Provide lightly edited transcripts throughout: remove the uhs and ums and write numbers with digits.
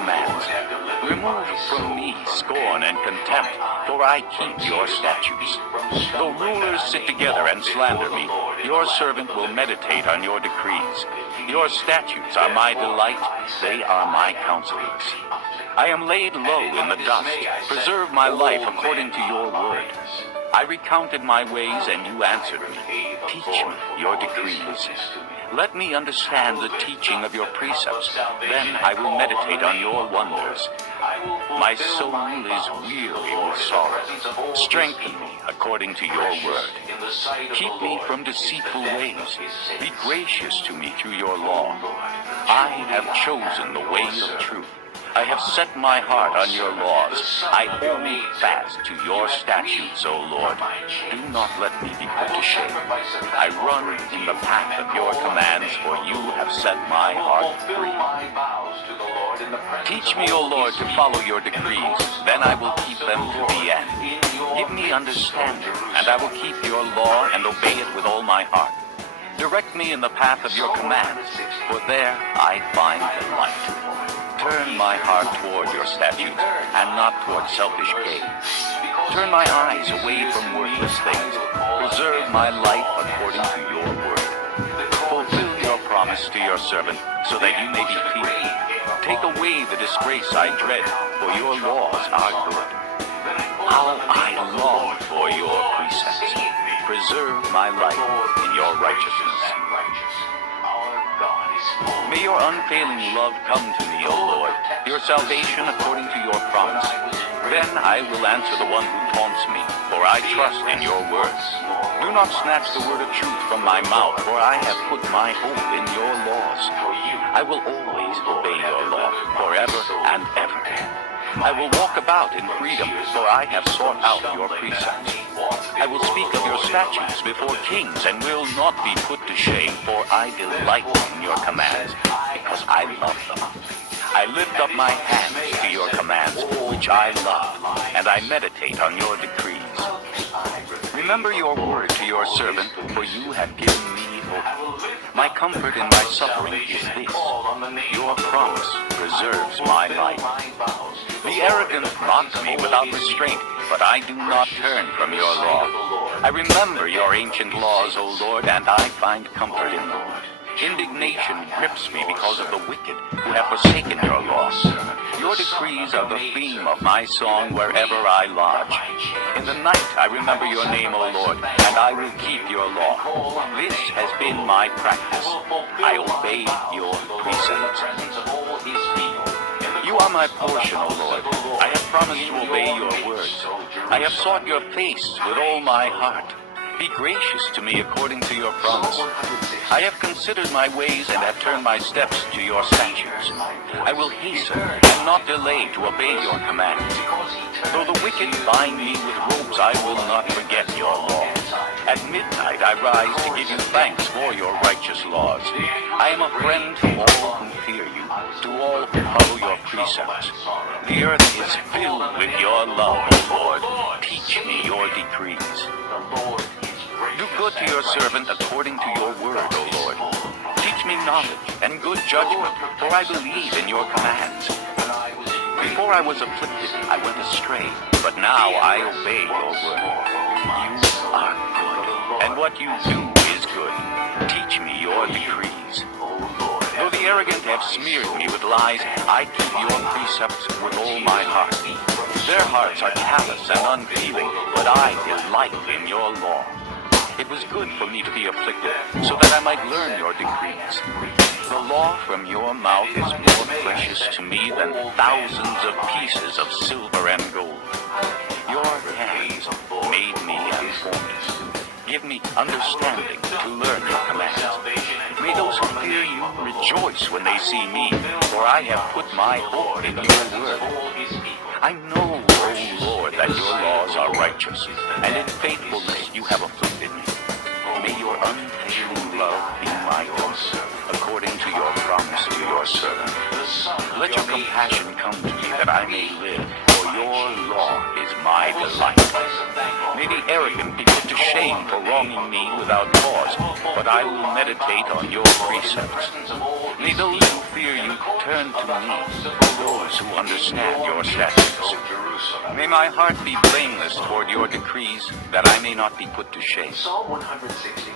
commands. Remove from me scorn and contempt, for I keep your statutes. Though rulers sit together and slander me, your servant will meditate on your decrees. Your statutes are my delight, they are my counselors. I am laid low in the dust. Preserve my life according to your word. I recounted my ways, and you answered me. Teach me your decrees. Let me understand the teaching of your precepts. Then I will meditate on your wonders. My soul is weary with sorrow. Strengthen me according to your word. Keep me from deceitful ways. Be gracious to me through your law. I have chosen the way of truth. I have set my heart on your laws. I hold fast to your statutes, O Lord. Do not let me be put to shame. I run in the path of your commands, for you have set my heart free. Teach me, O Lord, to follow your decrees. Then I will keep them to the end. Give me understanding, and I will keep your law and obey it with all my heart. Direct me in the path of your commands, for there I find delight. Turn my heart toward your statutes, and not toward selfish gain. Turn my eyes away from worthless things. Preserve my life according to your word. Fulfill your promise to your servant, so that you may be pleased. Take away the disgrace I dread, for your laws are good. How I long for your precepts. Preserve my life in your righteousness. May your unfailing love come to me, O Lord, your salvation according to your promise. Then I will answer the one who taunts me, for I trust in your words. Do not snatch the word of truth from my mouth, for I have put my hope in your laws. I will always obey your law, forever and ever. I will walk about in freedom, for I have sought out your precepts. I will speak of your statutes before kings, and will not be put to shame, for I delight in your commands, because I love them. I lift up my hands to your commands, which I love, and I meditate on your decrees. Remember your word to your servant, for you have given me hope. My comfort in my suffering is this: your promise preserves my life. The arrogant mock me without restraint, but I do not turn from your law. I remember your ancient laws, O Lord, and I find comfort in them. Indignation grips me because of the wicked who have forsaken your laws. Your decrees are the theme of my song wherever I lodge. In the night I remember your name, O Lord, and I will keep your law. This has been my practice. I obey your precepts. You are my portion, O Lord. I have promised to obey your words. I have sought your face with all my heart. Be gracious to me according to your promise. I have considered my ways and have turned my steps to your statutes. I will hasten and not delay to obey your commands. Though the wicked bind me with ropes, I will not forget your law. At midnight I rise to give you thanks for your righteous laws. I am a friend to all who fear you, to all who follow your precepts. The earth is filled with your love, O Lord. Teach me your decrees. Do good to your servant according to your word, O Lord. Teach me knowledge and good judgment, for I believe in your commands. Before I was afflicted, I went astray, but now I obey your word. You are good, and what you do is good. Teach me your decrees. Though the arrogant have smeared me with lies, I keep your precepts with all my heart. Their hearts are callous and unfeeling, but I delight in your law. It was good for me to be afflicted, so that I might learn your decrees. The law from your mouth is more precious to me than thousands of pieces of silver and gold. Your hands made me and formed me. Give me understanding to learn your commands. May those who fear you rejoice when they see me, for I have put my hope in your word. I know, O Lord, that your laws are righteous, and in faithfulness you have afflicted me. May your unfailing love be my yours, according to your promise to your servant. Let your compassion come to me that I may live, for your law is my delight. May the arrogant be put to shame for wronging me without cause, but I will meditate on your precepts. May those who fear you turn to me, those who understand your statutes. May my heart be blameless toward your decrees, that I may not be put to shame. Psalm 160.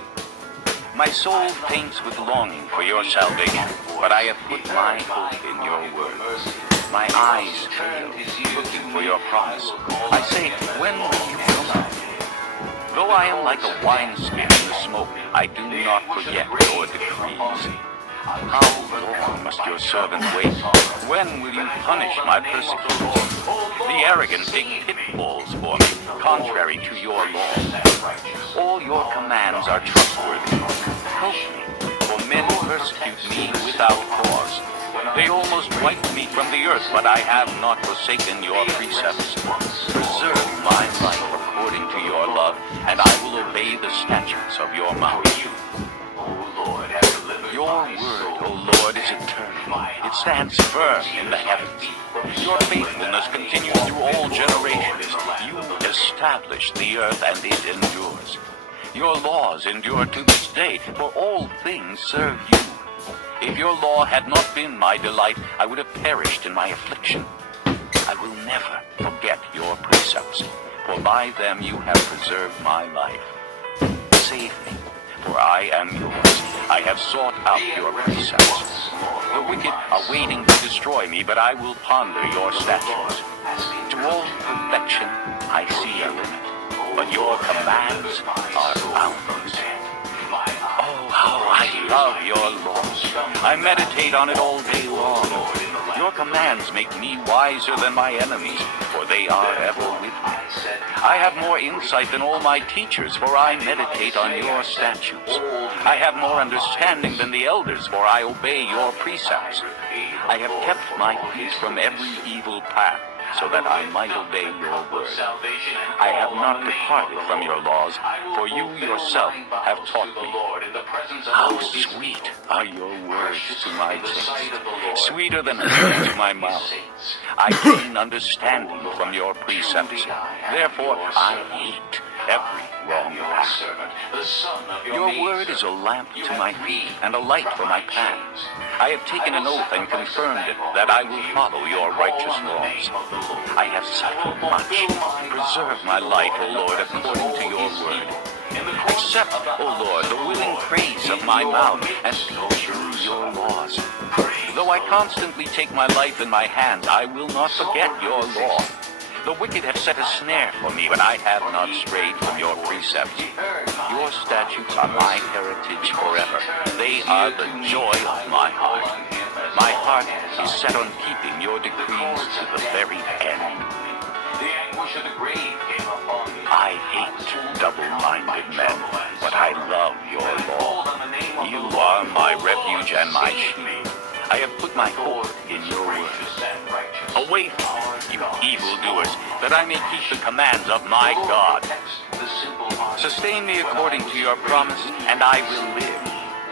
My soul faints with longing for your salvation, but I have put my hope in your word. My eyes fail, looking for your promise. I say, when will you come? Though I am like a wineskin in the smoke, I do not forget your decrees. How long must your servant wait? When will you punish my persecutors? The arrogant dig pitfalls for me, contrary to your law. All your commands are trustworthy. Help me, for men persecute me without cause. They almost wiped me from the earth, but I have not forsaken your precepts. Preserve my life according to your love, and I will obey the statutes of your mouth. Your word, O Lord, is eternal. It stands firm in the heavens. Your faithfulness continues through all generations. You establish the earth, and it endures. Your laws endure to this day, for all things serve you. If your law had not been my delight, I would have perished in my affliction. I will never forget your precepts, for by them you have preserved my life. Save me, for I am yours. I have sought out your precepts. The wicked are waiting to destroy me, but I will ponder your statutes. To all perfection I see a limit, but your commands are boundless. Oh, how I love your laws. I meditate on it all day long. Your commands make me wiser than my enemies, for they are ever with me. I have more insight than all my teachers, for I meditate on your statutes. I have more understanding than the elders, for I obey your precepts. I have kept my feet from every evil path, so that I might obey your word. I have not departed from your laws, for you yourself have taught me. How sweet are your words to my taste, sweeter than honey to my mouth. I gain understanding from your precepts. Therefore I hate every wrong path. Your word is a lamp to my feet and a light for my path. I have taken an oath and confirmed it, that I will follow your righteous laws. I have suffered much. Preserve my life, O Lord, according to your word. Accept, O Lord, the willing praise of my mouth, and teach me your laws. Though I constantly take my life in my hands, I will not forget your law. The wicked have set a snare for me, but I have not strayed from your precepts. Your statutes are my heritage forever. They are the joy of my heart. My heart is set on keeping your decrees to the very end. The anguish of the grave came upon me. I hate double-minded men, but I love your law. You are my refuge and my shield. I have put my hope in your word. Away from me, you evildoers, that I may keep the commands of my God. Sustain me according to your promise, and I will live.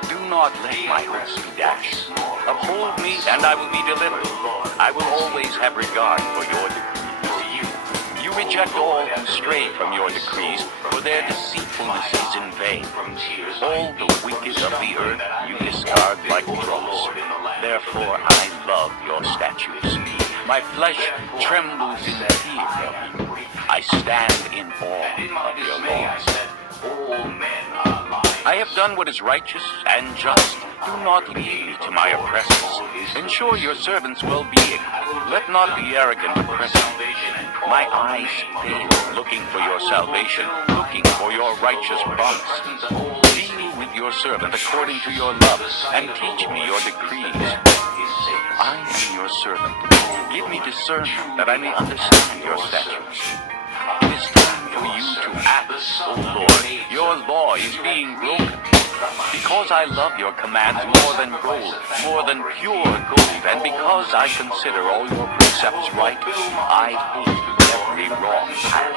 Do not let my hopes be dashed. Uphold me, and I will be delivered. I will always have regard for your decrees. You reject all who stray from your decrees, for their deceitfulness is in vain. All the wicked of the earth you discard like dross. Therefore I love your statutes. My flesh trembles in fear of you. I stand in awe of your laws. I have done what is righteous and just. Do not lead me to my oppressors. Ensure your servant's well-being. Let not the arrogant oppress me. My eyes fail, looking for your salvation, looking for your righteous promise. Deal with your servant according to your love, and teach me your decrees. I am your servant. Give me discernment, that I may understand your statutes. It is time for you to act, O Lord. Your law is being broken. Because I love your commands more than gold, more than pure gold, and because I consider all your precepts right, I hate every wrong path.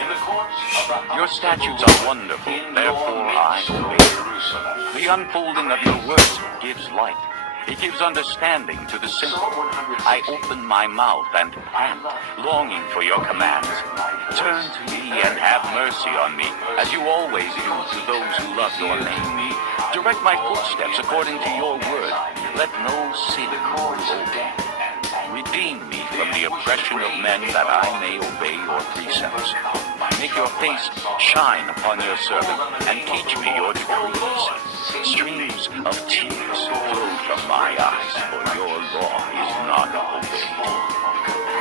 In the courts of Your statutes are wonderful, therefore I obey. The unfolding of your words gives light. It gives understanding to the simple. I open my mouth and pant, longing for your commands. Turn to me and have mercy on me, as you always do to those who love your name. Direct my footsteps according to your word. Let no sin hold me. Redeem me from the oppression of men, that I may obey your precepts. Make your face shine upon your servant, and teach me your decrees. Streams of tears flow from my eyes, for your law is not obeyed.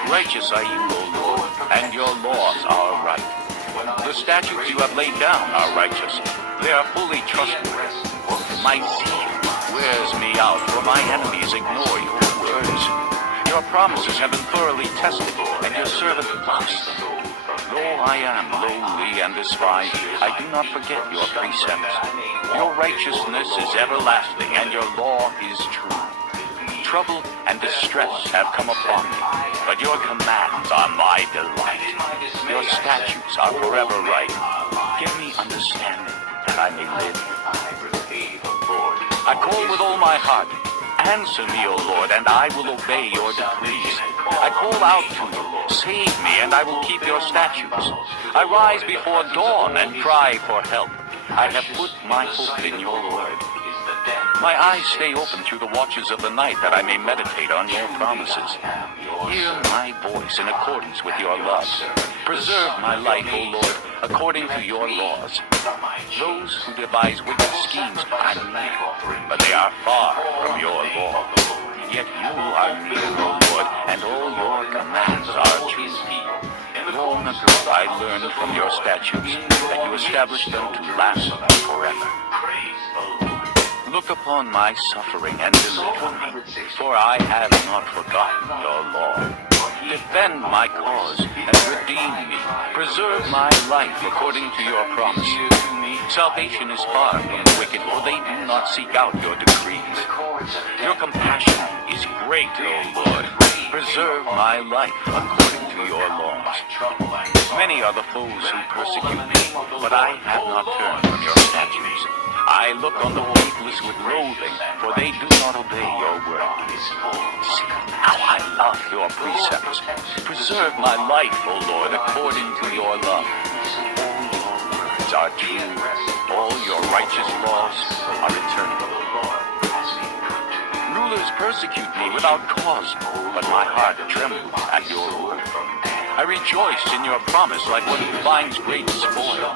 Righteous are you, O Lord, and your laws are right. The statutes you have laid down are righteous. They are fully trustworthy. My zeal wears me out, for my enemies ignore your words. Your promises have been thoroughly tested, and your servant loves them. Though I am lowly and despised, I do not forget your precepts. Your righteousness is everlasting, and your law is true. Trouble and distress have come upon me, but your commands are my delight. Your statutes are forever right. Give me understanding, that I may live. I call with all my heart. Answer me, O Lord, and I will obey your decrees. I call out to you, save me, and I will keep your statutes. I rise before dawn and cry for help. I have put my hope in your word. My eyes stay open through the watches of the night, that I may meditate on your promises. Hear my voice in accordance with your love. Preserve my life, O Lord, according to your laws. Those who devise wicked schemes are near, but they are far from your law. Yet you are near, O Lord, and all your commands are true. Long ago I learned from your statutes that you established them to last forever. Look upon my suffering and deliver me, for I have not forgotten your law. Defend my cause and redeem me. Preserve my life according to your promise. Salvation is far from the wicked, for they do not seek out your decrees. Your compassion is great, O Lord. Preserve my life according to your laws. Many are the foes who persecute me, but I have not turned from your statutes. I look on the faithless with loathing, for they do not obey your word. See how I love your precepts. Preserve my life, O Lord, according to your love. All your words are true. All your righteous laws are eternal. Rulers persecute me without cause, but my heart trembles at your word. I rejoice in your promise like one who finds great spoil.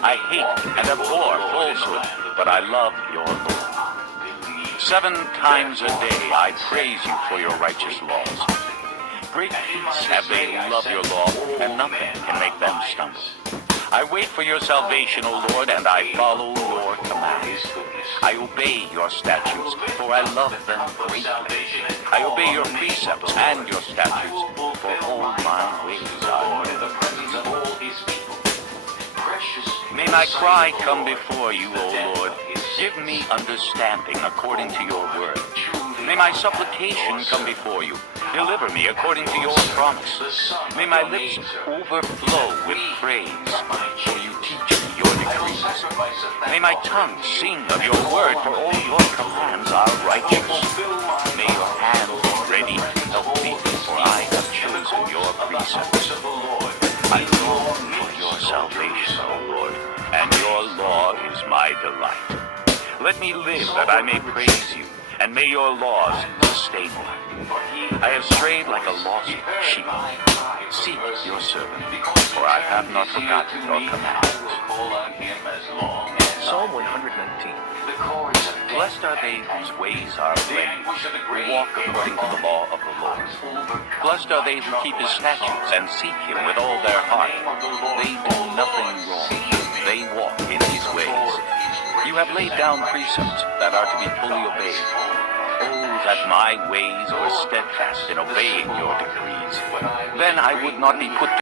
I hate and abhor falsehood, but I love your law. 7 times a day I praise you for your righteous laws. Great peace have they who love your law, and nothing can make them stumble. I wait for your salvation, O Lord, and I follow your commands. I obey your statutes, for I love them greatly. I obey your precepts and your statutes, for all my ways are in the presence of all his people. May my cry come before you, O Lord. Give me understanding according to your word. May my supplication come before you. Deliver me according to your promise. May my lips overflow with praise, for you teach me your decrees. May my tongue sing of your word, for all your commands are righteous. May your hand be ready to help me, for I have chosen your precepts. I long for your salvation, O Lord, and your law is my delight. Let me live that I may praise you, and may your laws sustain me. I have strayed like a lost sheep. Seek your servant, for I have not forgotten your commands. Psalm 119. Blessed are they whose ways are plain, who walk according to the law of the Lord. Blessed are they who keep his statutes and seek him with all their heart. They do nothing wrong. They walk in his ways. You have laid down precepts that are to be fully obeyed. Oh, that my ways were steadfast in obeying your decrees. Then I would not be put to